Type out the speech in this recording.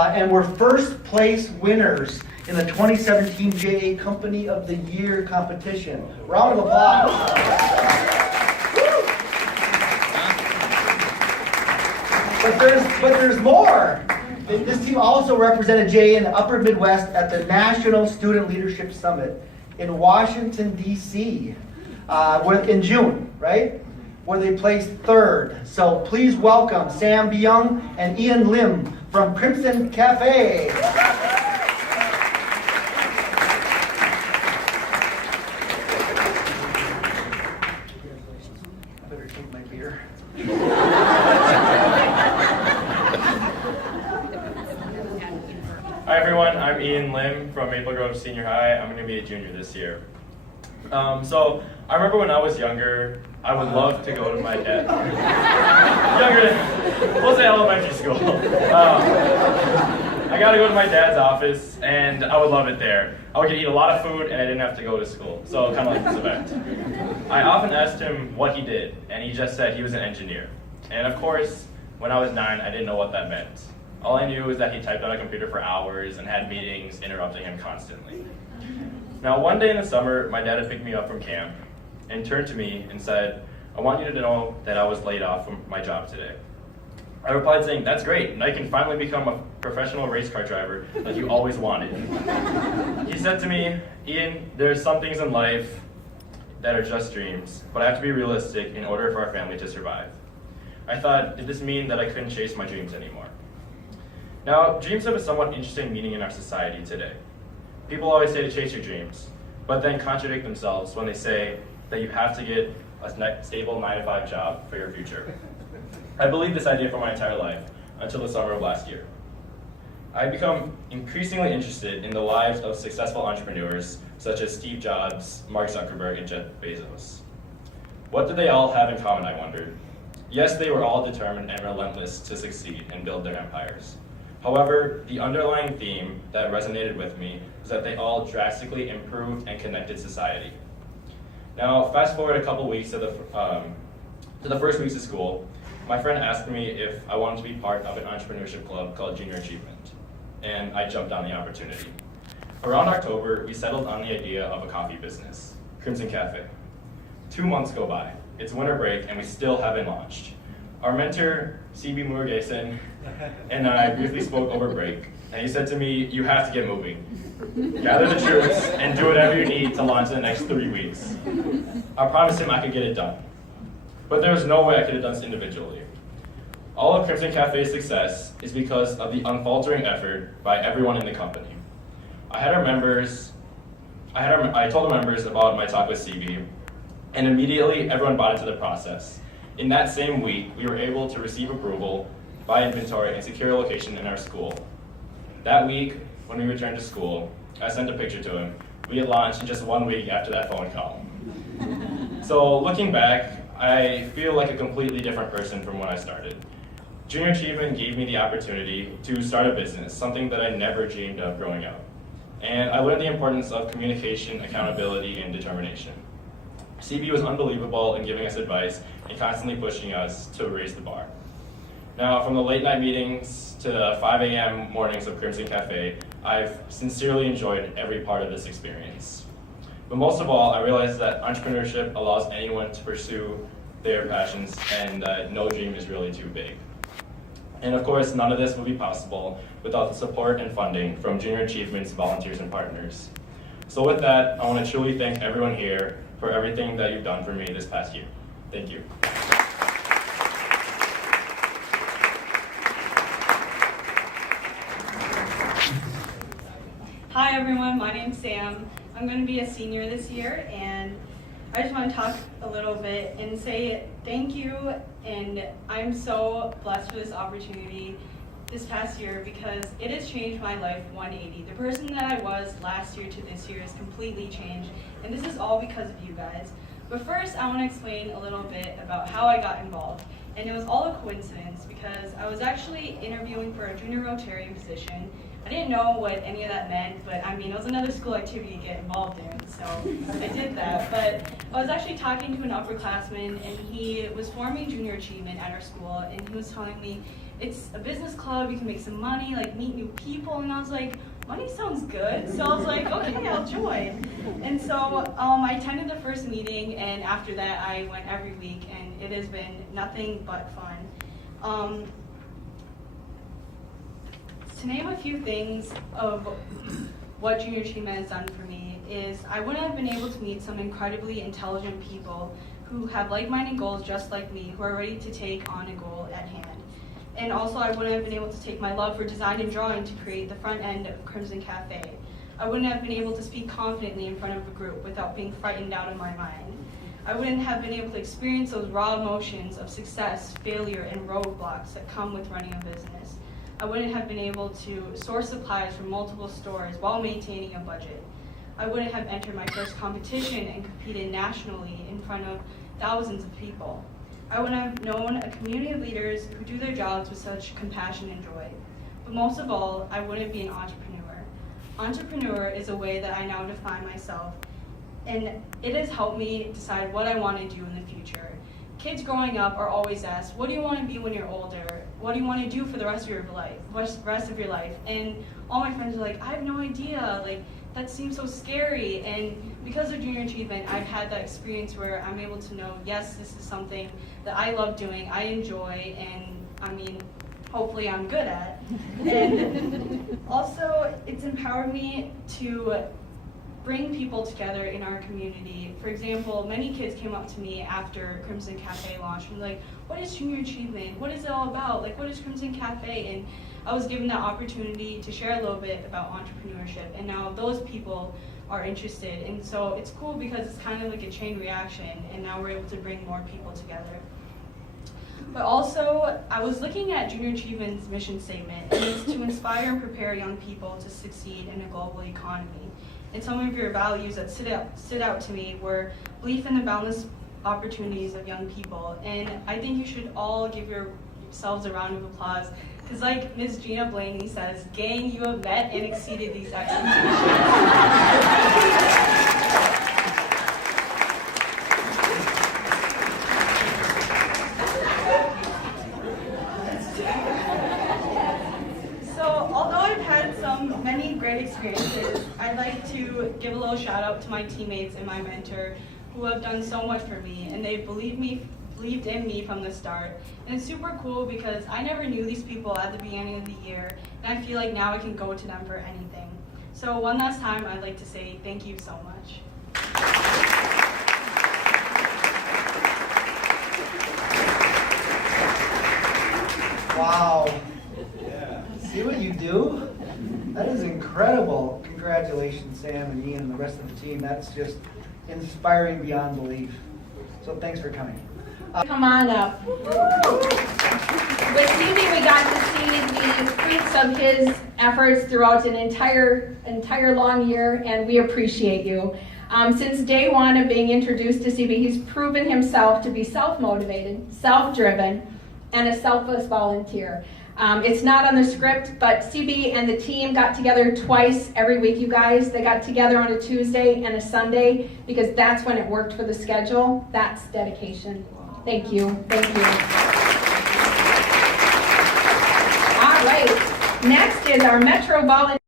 And we're first place winners in the 2017 JA Company of the Year competition. Round of applause. But there's more. This team also represented JA in the Upper Midwest at the National Student Leadership Summit in Washington, D.C. In June, right? Where they placed third. So please welcome Sam Byun and Ian Lim from Crimson Café. I better take my beer. Hi everyone, I'm Ian Lim from Maple Grove Senior High. I'm going to be a junior this year. So I remember when I was younger, I would love to go to my dad. We'll say elementary school. I got to go to my dad's office, and I would love it there. I would get to eat a lot of food, and I didn't have to go to school. So kind of like this event. I often asked him what he did, and he just said he was an engineer. And of course, when I was 9, I didn't know what that meant. All I knew was that he typed on a computer for hours and had meetings interrupting him constantly. Now, one day in the summer, my dad had picked me up from camp and turned to me and said, "I want you to know that I was laid off from my job today." I replied saying, "That's great, and I can finally become a professional race car driver like you always wanted." He said to me, "Ian, there's some things in life that are just dreams, but I have to be realistic in order for our family to survive." I thought, did this mean that I couldn't chase my dreams anymore? Now, dreams have a somewhat interesting meaning in our society today. People always say to chase your dreams, but then contradict themselves when they say that you have to get a stable 9-to-5 job for your future. I believed this idea for my entire life until the summer of last year. I've become increasingly interested in the lives of successful entrepreneurs such as Steve Jobs, Mark Zuckerberg, and Jeff Bezos. What did they all have in common, I wondered? Yes, they were all determined and relentless to succeed and build their empires. However, the underlying theme that resonated with me was that they all drastically improved and connected society. Now, fast forward a couple weeks to the first weeks of school, my friend asked me if I wanted to be part of an entrepreneurship club called Junior Achievement, and I jumped on the opportunity. Around October, we settled on the idea of a coffee business, Crimson Café. 2 months go by, it's winter break, and we still haven't launched. Our mentor, Sibi Murugesan, and I briefly spoke over break, and he said to me, "You have to get moving. Gather the troops and do whatever you need to launch in the next 3 weeks." I promised him I could get it done, but there was no way I could have done this individually. All of Crimson Café's success is because of the unfaltering effort by everyone in the company. I told the members about my talk with Sibi, and immediately everyone bought into the process. In that same week, we were able to receive approval, buy inventory, and secure a location in our school. That week, when we returned to school, I sent a picture to him. We had launched in just 1 week after that phone call. So looking back, I feel like a completely different person from when I started. Junior Achievement gave me the opportunity to start a business, something that I never dreamed of growing up. And I learned the importance of communication, accountability, and determination. CB was unbelievable in giving us advice and constantly pushing us to raise the bar. Now, from the late night meetings to the 5 a.m. mornings of Crimson Café, I've sincerely enjoyed every part of this experience. But most of all, I realized that entrepreneurship allows anyone to pursue their passions, and that no dream is really too big. And of course, none of this would be possible without the support and funding from Junior Achievement's volunteers and partners. So with that, I want to truly thank everyone here for everything that you've done for me this past year. Thank you. Hi everyone, my name's Sam. I'm going to be a senior this year, and I just want to talk a little bit and say thank you, and I'm so blessed for this opportunity this past year because it has changed my life 180. The person that I was last year to this year has completely changed, and this is all because of you guys. But first, I want to explain a little bit about how I got involved. And it was all a coincidence because I was actually interviewing for a junior Rotarian position. I didn't know what any of that meant, but I mean, it was another school activity to get involved in, so I did that. But I was actually talking to an upperclassman, and he was forming Junior Achievement at our school, and he was telling me, it's a business club, you can make some money, like meet new people, and I was like, money sounds good, so I was like, okay, I'll join. And so I attended the first meeting, and after that I went every week, and it has been nothing but fun. To name a few things of what Junior Achievement has done for me is I wouldn't have been able to meet some incredibly intelligent people who have like-minded goals just like me, who are ready to take on a goal at hand. And also I wouldn't have been able to take my love for design and drawing to create the front end of Crimson Café. I wouldn't have been able to speak confidently in front of a group without being frightened out of my mind. I wouldn't have been able to experience those raw emotions of success, failure, and roadblocks that come with running a business. I wouldn't have been able to source supplies from multiple stores while maintaining a budget. I wouldn't have entered my first competition and competed nationally in front of thousands of people. I wouldn't have known a community of leaders who do their jobs with such compassion and joy. But most of all, I wouldn't be an entrepreneur. Entrepreneur is a way that I now define myself, and it has helped me decide what I want to do in the future. Kids growing up are always asked, what do you want to be when you're older? What do you want to do for the rest of your life? And all my friends are like, I have no idea. Like, that seems so scary. And because of Junior Achievement, I've had that experience where I'm able to know, yes, this is something that I love doing, I enjoy, and hopefully I'm good at. And also, it's empowered me to bring people together in our community. For example, many kids came up to me after Crimson Café launched and were like, what is Junior Achievement? What is it all about? Like, what is Crimson Café? And I was given that opportunity to share a little bit about entrepreneurship, and now those people are interested. And so it's cool because it's kind of like a chain reaction, and now we're able to bring more people together. But also, I was looking at Junior Achievement's mission statement, and it's to inspire and prepare young people to succeed in a global economy. And some of your values that stood out to me were belief in the boundless opportunities of young people. And I think you should all give yourselves a round of applause, because like Ms. Gina Blaney says, gang, you have met and exceeded these expectations. Many great experiences. I'd like to give a little shout out to my teammates and my mentor who have done so much for me, and they believed in me from the start. And it's super cool because I never knew these people at the beginning of the year, and I feel like now I can go to them for anything. So one last time, I'd like to say thank you so much. Wow. Yeah. See what you do? That is incredible. Congratulations, Sam and Ian and the rest of the team. That's just inspiring beyond belief. So thanks for coming. Come on up. With Sibi, we got to see the fruits of his efforts throughout an entire long year, and we appreciate you. Since day one of being introduced to Sibi, he's proven himself to be self-motivated, self-driven, and a selfless volunteer. It's not on the script, but Sibi and the team got together twice every week, you guys. They got together on a Tuesday and a Sunday because that's when it worked for the schedule. That's dedication. Thank you. Thank you. All right. Next is our Metro Volunteer.